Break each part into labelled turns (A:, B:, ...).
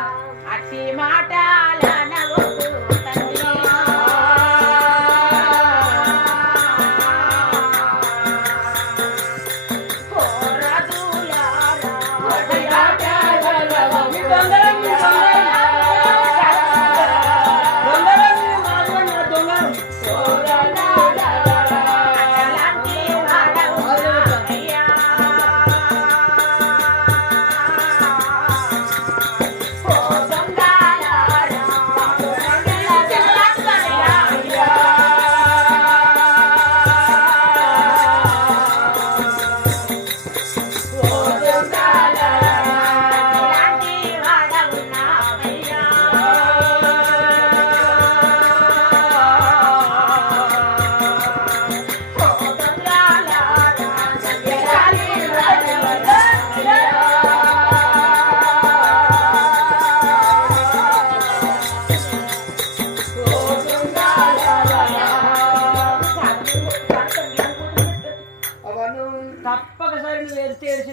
A: I see my dad.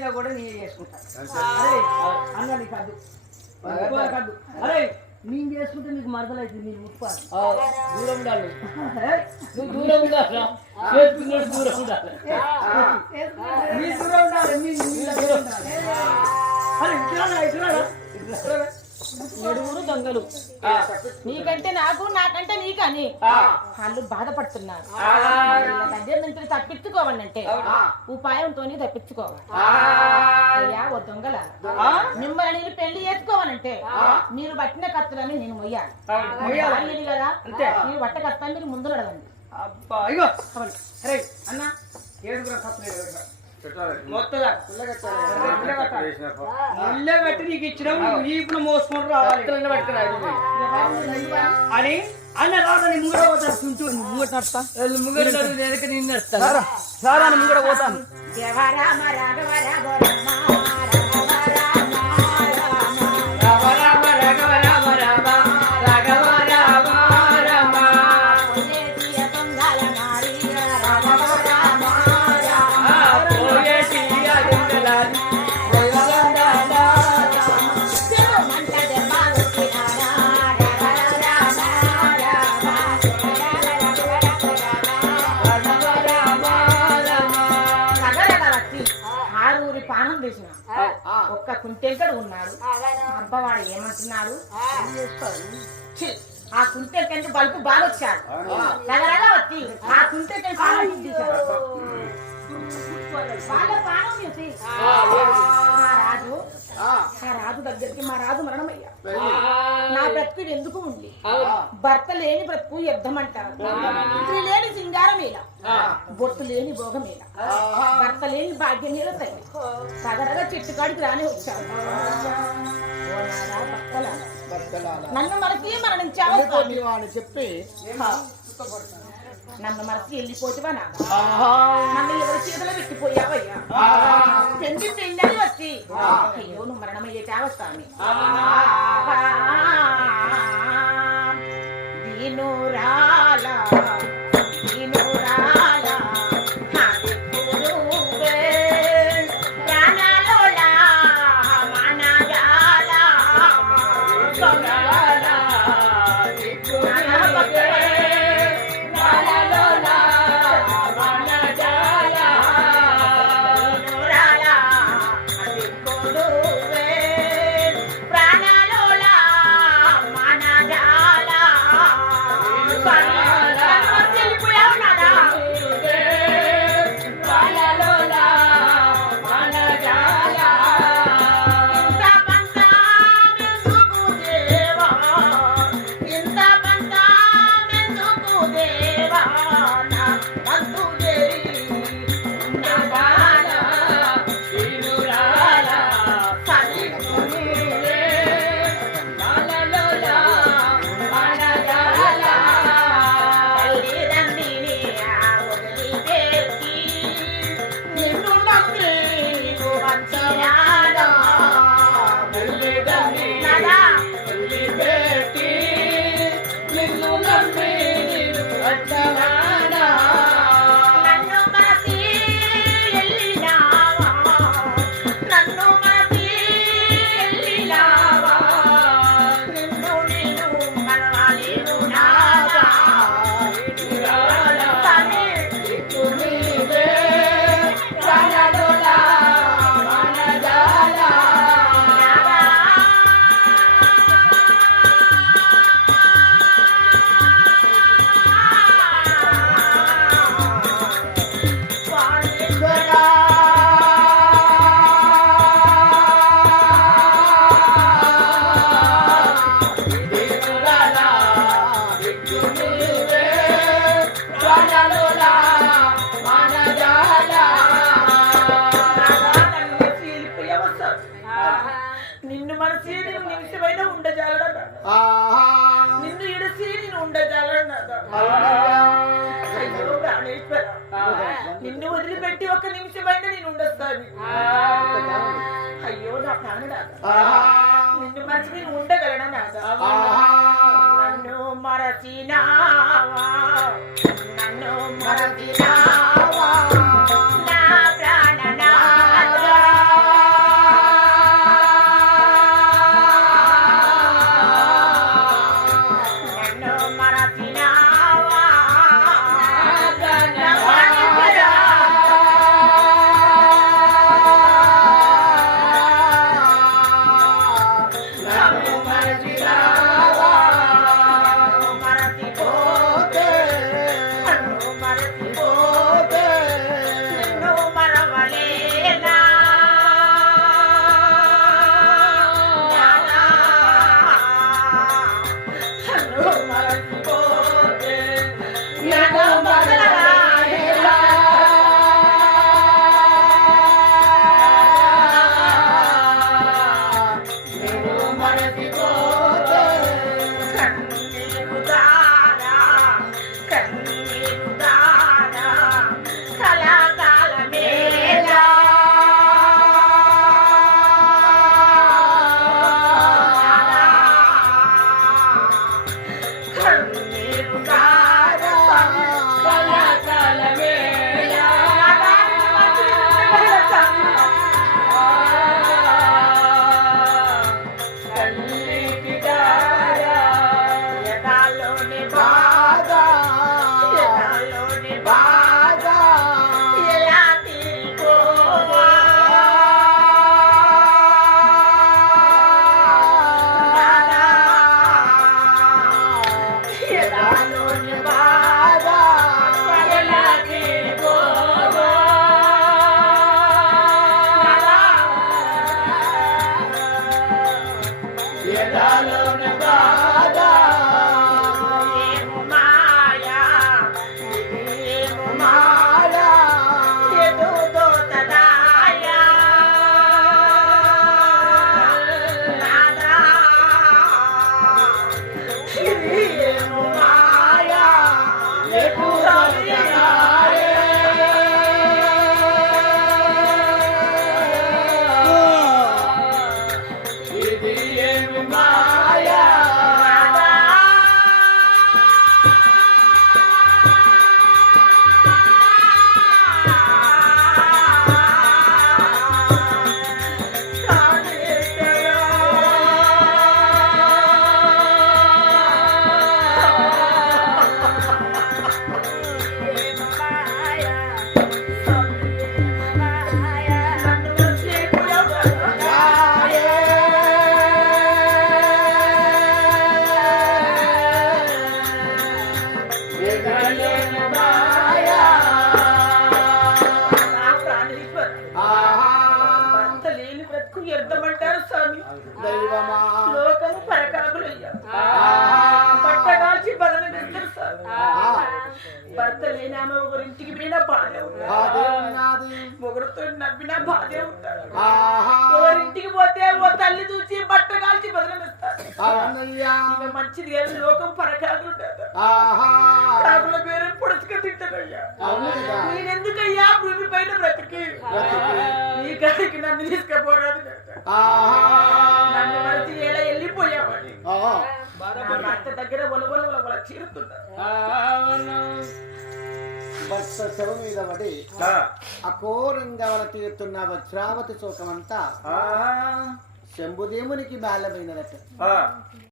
A: ఏడిచినా కూడా నేను చేసుకుంటా. అరే అన్న నీకు అద్దు కద్దు. అరే నేను చేసుకుంటే నీకు మరదలైతే నేను ఉత్పాదు
B: దూరం ఉండాలి. నువ్వు దూరం ఉండాలి చేసుకున్నాడు దూరం ఉండాలి.
A: దూరం ఉండాలి అరే ఇట్లా. ఇట్లా రా.
C: నలుగురు దొంగలు నీకంటే నాకు నాకంటే నీకని. వాళ్ళు బాధపడుతున్నారు. వీళ్ళ దగ్గర నుంచి తప్పించుకోవాలంటే ఉపాయంతో తప్పించుకోవాలి. ఓ దొంగల. మిమ్మల్ని నేను పెళ్ళి చేసుకోవాలంటే మీరు పట్టిన కత్తులని నేను మొయ్యాలి. కదా. మీరు పట్ట కత్తాన్ని మీరు ముందు నడవండి.
A: అబ్బా ఇగో. అరే అన్న ఏడుగురా మొత్తం ముళ్ళే కట్టి నీకు ఇచ్చినాం ఈపును మోసుకొని రావాలి అని అన్న రాదా నీ ముంగడ పోతాను చుంటూ ముంగట నడుస్తా.
B: ముంగడు నడువు వెనక నిన్ను నడుస్తాను
A: రారా. రారా నీ ముంగడ పోతాను.
C: ఒక్క కుంటెంకడు ఉన్నాడు. అబ్బవాడు ఏమంటున్నాడు? ఛీ, ఆ కుంటెంకడికి బలుపు బాగొచ్చాడు రగరగా వచ్చి ఆ తీశాడు వాళ్ళ తీసి మా రాజు. ఆ. రాజు దగ్గరికి మా రాజు నా బ్రతుకు ఎందుకు ఉంది భర్త లేని బ్రతుకు యుద్ధం అంటారు స్త్రీ లేని సింగారమేల బొట్టు లేని భోగమేల భర్త లేని భాగ్యమేల తల్లి. సగరగా చెట్టు కాడికి రాని భక్తలారా, నన్ను మరణించావు స్వామి.
B: వాడు చెప్పి.
C: నన్ను మరచి వెళ్ళిపోతివా నా? నన్ను ఎవరి చేతిలో పెట్టిపోయావయ్యా? పెండి పెండని వచ్చి? అయ్యో నువ్వు మరణమయ్యే చావస్తామి ನೋರಾ ఉండొస్తాను అయ్యో నా ప్రాణనాథ నిన్ను మరిచి ఉండగలనా నాథ నన్ను మరచినావా నన్ను మరచినావా నన్ను నవ్వినా బాధే ఉంటాడు
D: ఆహా.
C: ఒకరింటికి పోతే ఓ తల్లి చూసి బట్ట కాల్చి మంచిది కానీ లోకం పరకాకులు కాకుల పేరు పొడుచుక నేనెందుకయ్యా భూమి పైన బ్రతికి? నీ కాడికి నన్ను తీసుకుపోరాదు
D: ఆహా.
C: నన్ను మరిచి ఎలా వెళ్ళిపోయావని. భర్త దగ్గర ఒలగొల ఒలగొల
D: శవ మీద పడి అఘోరంగా తీరుతున్న వజ్రావతి శోకమంతా శంభుదేవునికి బాలమైనదట.